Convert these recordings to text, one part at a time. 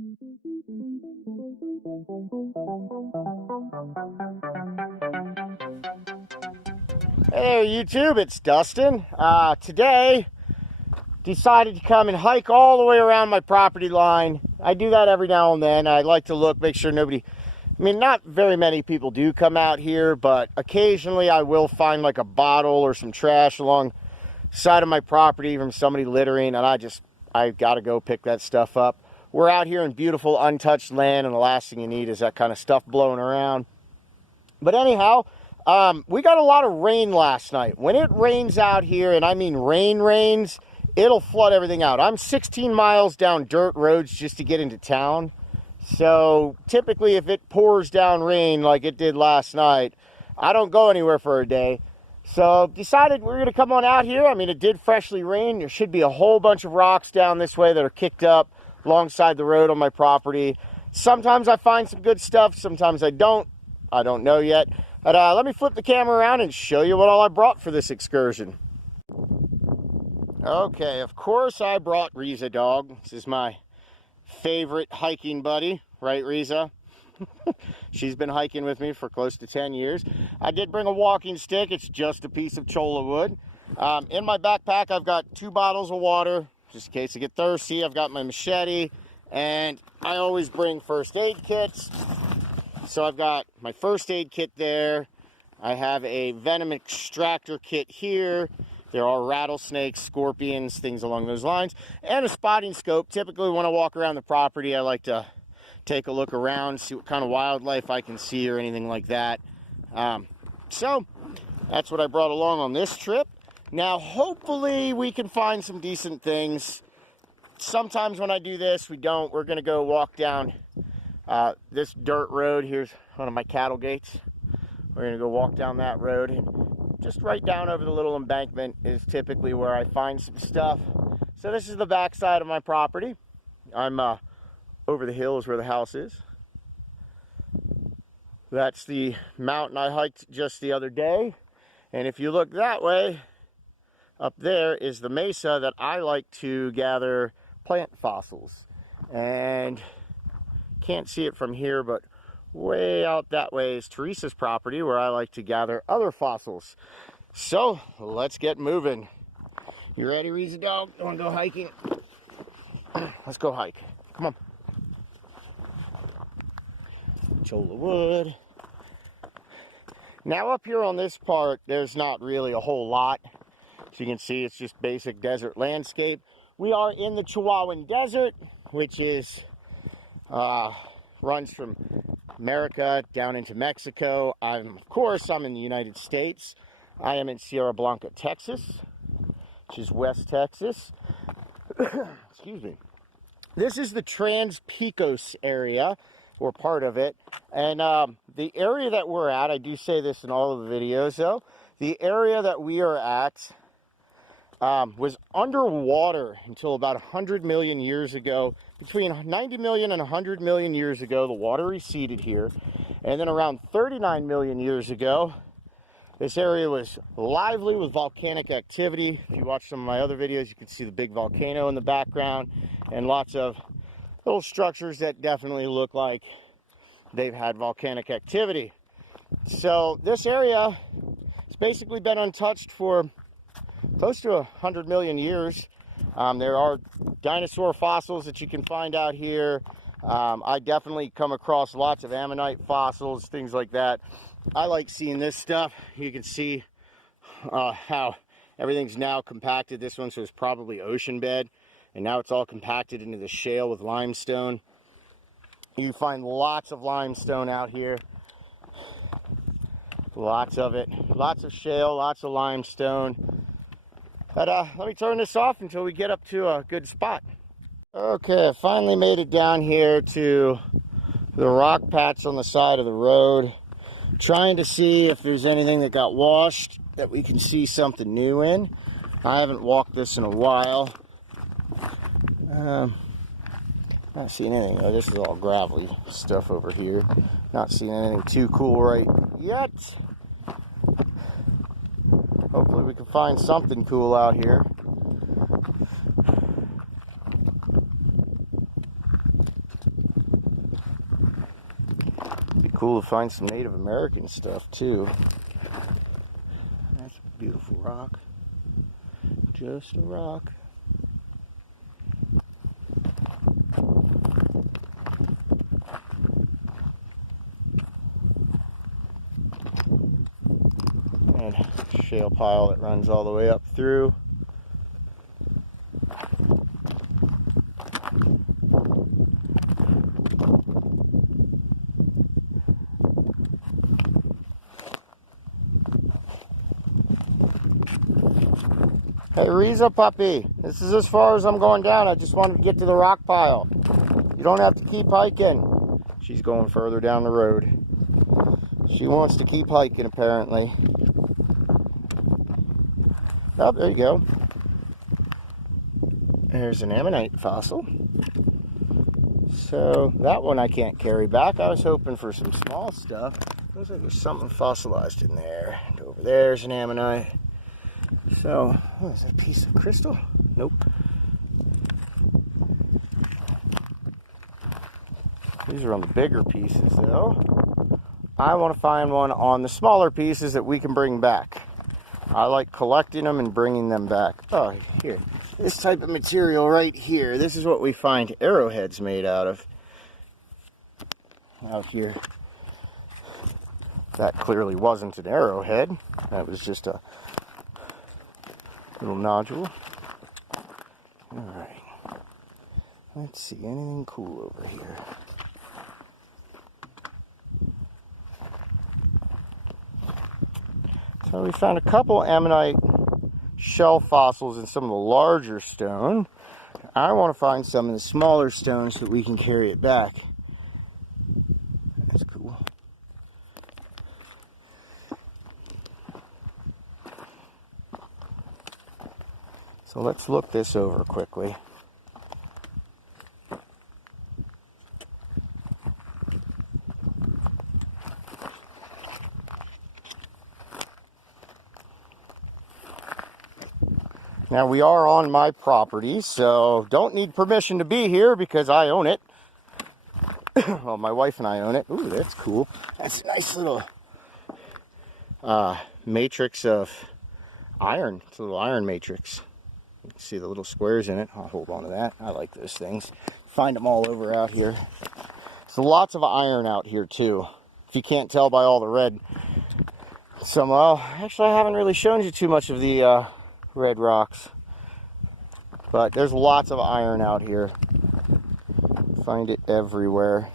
Hey there, YouTube, it's Dustin. Today, decided to come and hike all the way around my property line. I do that every now and then. I like to look, make sure nobody, not very many people do come out here, but occasionally I will find like a bottle or some trash along the side of my property from somebody littering, and I gotta go pick that stuff up. We're out here in beautiful, untouched land, and the last thing you need is that kind of stuff blowing around. But anyhow, we got a lot of rain last night. When it rains out here, and I mean rains, it'll flood everything out. I'm 16 miles down dirt roads just to get into town. So typically if it pours down rain like it did last night, I don't go anywhere for a day. So decided we're going to come on out here. I mean, it did freshly rain. There should be a whole bunch of rocks down this way that are kicked up alongside the road on my property. Sometimes I find some good stuff. Sometimes I don't. I don't know yet. But let me flip the camera around and show you what all I brought for this excursion. Okay, of course I brought Riza Dog. This is my favorite hiking buddy, right, Riza? She's been hiking with me for close to 10 years. I did bring a walking stick. It's just a piece of cholla wood. In my backpack, I've got 2 bottles of water, just in case I get thirsty. I've got my machete, and I always bring first aid kits. So I've got my first aid kit there. I have a venom extractor kit here. There are rattlesnakes, scorpions, things along those lines. And a spotting scope. Typically when I walk around the property, I like to take a look around, see what kind of wildlife I can see or anything like that. So that's what I brought along on this trip. Now hopefully we can find some decent things. Sometimes when I do this, we don't. We're going to go walk down this dirt road. Here's one of my cattle gates. We're going to go walk down that road, and just right down over the little embankment is typically where I find some stuff. So this is the back side of my property. I'm over the hill is where the house is. That's the mountain I hiked just the other day. And if you look that way, up there is the mesa that I like to gather plant fossils. And can't see it from here, but way out that way is Teresa's property, where I like to gather other fossils. So let's get moving. You ready, Riza Dog? You want to go hiking? Let's go hike. Come on. Cholla wood. Now up here on this part, there's not really a whole lot. As you can see, it's just basic desert landscape. We are in the Chihuahuan Desert, which is runs from America down into Mexico. Of course, I'm in the United States. I am in Sierra Blanca, Texas, which is West Texas. Excuse me. This is the Trans-Pecos area, or part of it. And the area that we're at, I do say this in all of the videos though, the area that we are at was underwater until about 100 million years ago. Between 90 million and 100 million years ago, the water receded here. And then around 39 million years ago, this area was lively with volcanic activity. If you watch some of my other videos, you can see the big volcano in the background and lots of little structures that definitely look like they've had volcanic activity. So this area has basically been untouched for close to 100 million years. There are dinosaur fossils that you can find out here. I definitely come across lots of ammonite fossils, things like that. I like seeing this stuff. You can see how everything's now compacted. This one was probably ocean bed, and now it's all compacted into the shale with limestone. You find lots of limestone out here. Lots of it. Lots of shale, lots of limestone. But let me turn this off until we get up to a good spot. Okay, I finally made it down here to the rock patch on the side of the road. Trying to see if there's anything that got washed that we can see something new in. I haven't walked this in a while. Not seeing anything. Oh, this is all gravelly stuff over here. Not seeing anything too cool right yet. Hopefully we can find something cool out here. cool to find some Native American stuff too. That's a beautiful rock. Just a rock. And shale pile that runs all the way up through. Hey, Riza puppy, this is as far as I'm going down. I just wanted to get to the rock pile. You don't have to keep hiking. She's going further down the road. She wants to keep hiking, apparently. Oh, there you go. There's an ammonite fossil. So that one I can't carry back. I was hoping for some small stuff. Looks like there's something fossilized in there. And over there's an ammonite. So, oh, is that a piece of crystal? Nope. These are on the bigger pieces, though. I want to find one on the smaller pieces that we can bring back. I like collecting them and bringing them back. Oh, here. This type of material right here. This is what we find arrowheads made out of. Out here. That clearly wasn't an arrowhead. That was just a little nodule. Alright. Let's see, anything cool over here? So we found a couple ammonite shell fossils in some of the larger stone. I want to find some in the smaller stones so that we can carry it back. That's cool. So let's look this over quickly. Now we are on my property, so don't need permission to be here because I own it. Well, my wife and I own it. Ooh, that's cool. That's a nice little matrix of iron. It's a little iron matrix. You can see the little squares in it. I'll hold on to that. I like those things. Find them all over out here. So lots of iron out here too. If you can't tell by all the red. So, well, actually I haven't really shown you too much of the red rocks. But there's lots of iron out here. Find it everywhere.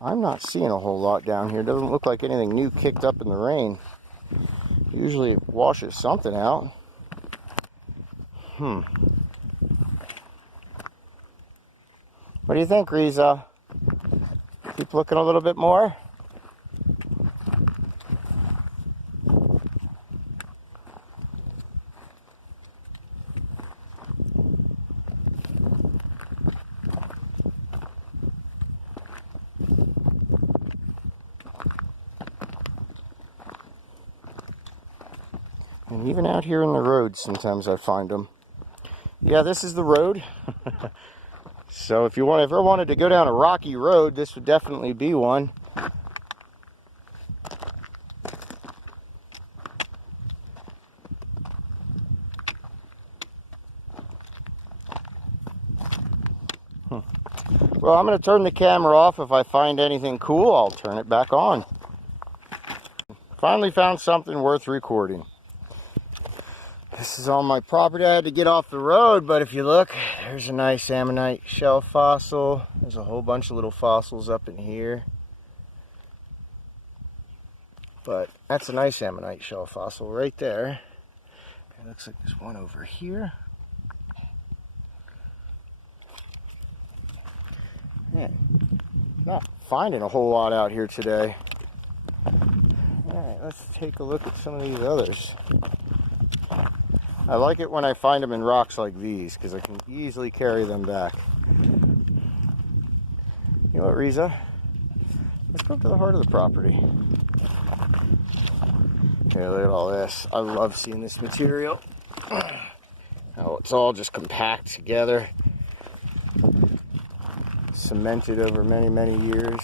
I'm not seeing a whole lot down here. Doesn't look like anything new kicked up in the rain. Usually it washes something out. What do you think, Riza? Keep looking a little bit more? And even out here in the road, sometimes I find them. Yeah, this is the road. So if you ever wanted to go down a rocky road, this would definitely be one. Well, I'm going to turn the camera off. If I find anything cool, I'll turn it back on. Finally found something worth recording. This is on my property. I had to get off the road, but if you look, there's a nice ammonite shell fossil. There's a whole bunch of little fossils up in here. But that's a nice ammonite shell fossil right there. It looks like there's one over here. Yeah, not finding a whole lot out here today. Alright, let's take a look at some of these others. I like it when I find them in rocks like these because I can easily carry them back. You know what, Riza? Let's go up to the heart of the property. Here, look at all this. I love seeing this material. Oh, it's all just compact together. Cemented over many, many years.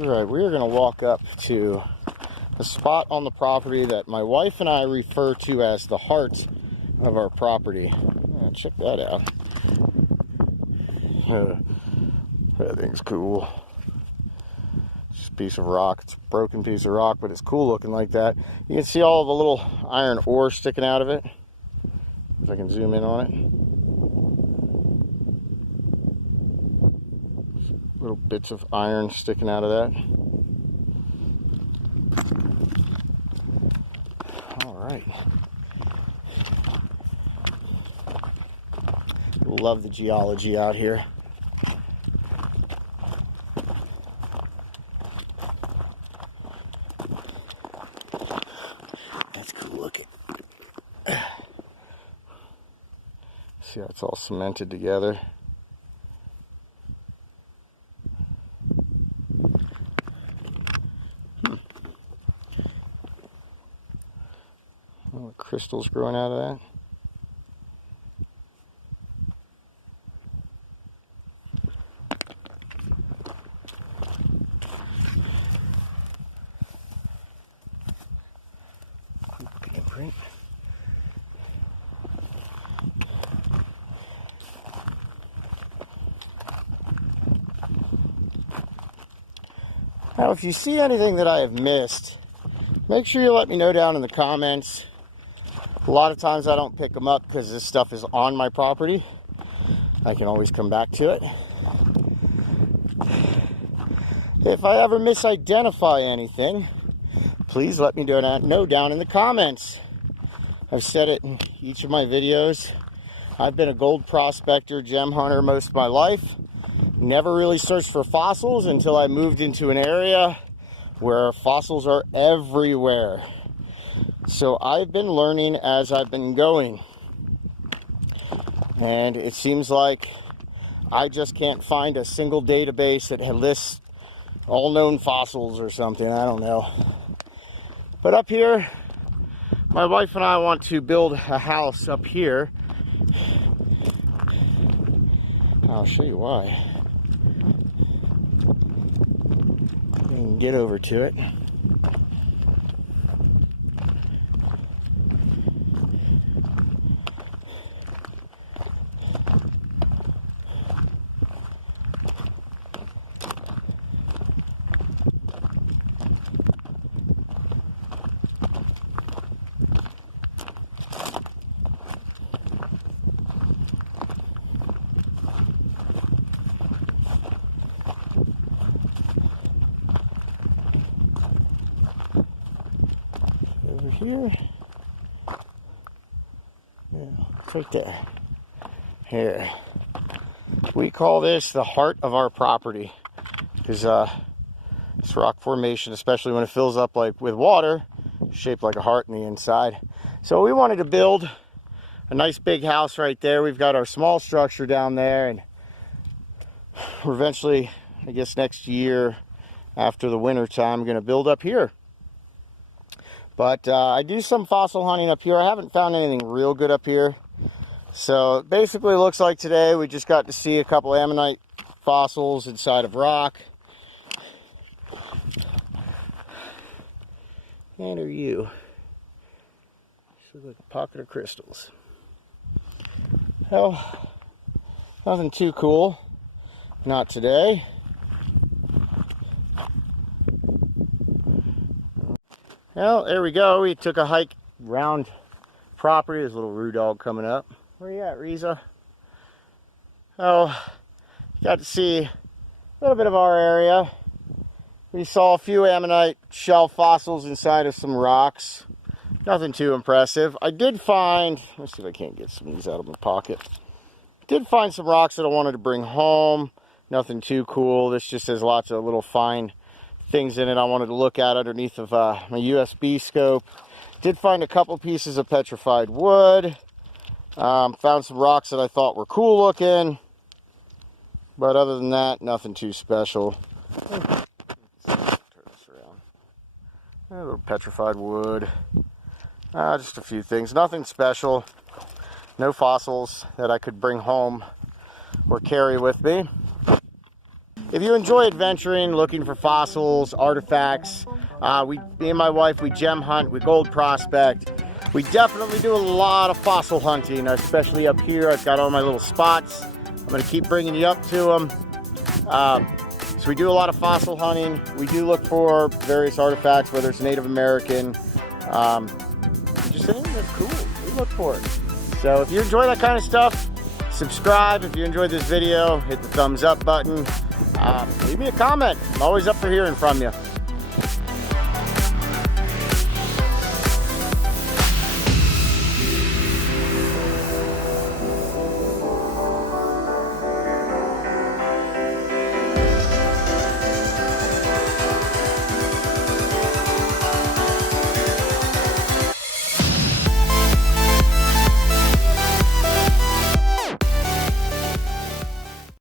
Alright, we're going to walk up to a spot on the property that my wife and I refer to as the heart of our property. Yeah, check that out. That thing's cool. Just a piece of rock. It's a broken piece of rock, but it's cool looking like that. You can see all the little iron ore sticking out of it. If I can zoom in on it. Little bits of iron sticking out of that. All right. Love the geology out here. That's cool looking. See how it's all cemented together. All the crystals growing out of that. Fingerprint. Now, if you see anything that I have missed, make sure you let me know down in the comments. A lot of times I don't pick them up because this stuff is on my property. I can always come back to it. If I ever misidentify anything, please let me know down in the comments. I've said it in each of my videos. I've been a gold prospector, gem hunter most of my life. Never really searched for fossils until I moved into an area where fossils are everywhere. So I've been learning as I've been going. And it seems like I just can't find a single database that lists all known fossils or something. I don't know. But up here, my wife and I want to build a house up here. I'll show you why. You can get over to it. Over here. Yeah, it's right there. Here. We call this the heart of our property. Because this rock formation, especially when it fills up like with water, is shaped like a heart in the inside. So we wanted to build a nice big house right there. We've got our small structure down there, and we're eventually, I guess next year after the winter time, going to build up here. But I do some fossil hunting up here. I haven't found anything real good up here. So it basically looks like today we just got to see a couple ammonite fossils inside of rock. And are you? Looks like a pocket of crystals. Well, nothing too cool. Not today. Well, there we go. We took a hike around property. There's a little roo dog coming up. Where you at, Riza? Oh, got to see a little bit of our area. We saw a few ammonite shell fossils inside of some rocks. Nothing too impressive. I did find, let's see if I can't get some of these out of my pocket. Did find some rocks that I wanted to bring home. Nothing too cool. This just has lots of little fine things in it I wanted to look at underneath of my USB scope. Did find a couple pieces of petrified wood. Found some rocks that I thought were cool looking. But other than that, nothing too special. Turn this around. A little petrified wood. Just a few things. Nothing special. No fossils that I could bring home or carry with me. if you enjoy adventuring, looking for fossils, artifacts, me and my wife, we gem hunt, we gold prospect. We definitely do a lot of fossil hunting, especially up here. I've got all my little spots. I'm going to keep bringing you up to them. So we do a lot of fossil hunting. We do look for various artifacts, whether it's Native American, just anything that's cool. We look for it. So if you enjoy that kind of stuff, subscribe. If you enjoyed this video, hit the thumbs up button. Leave me a comment. I'm always up for hearing from you.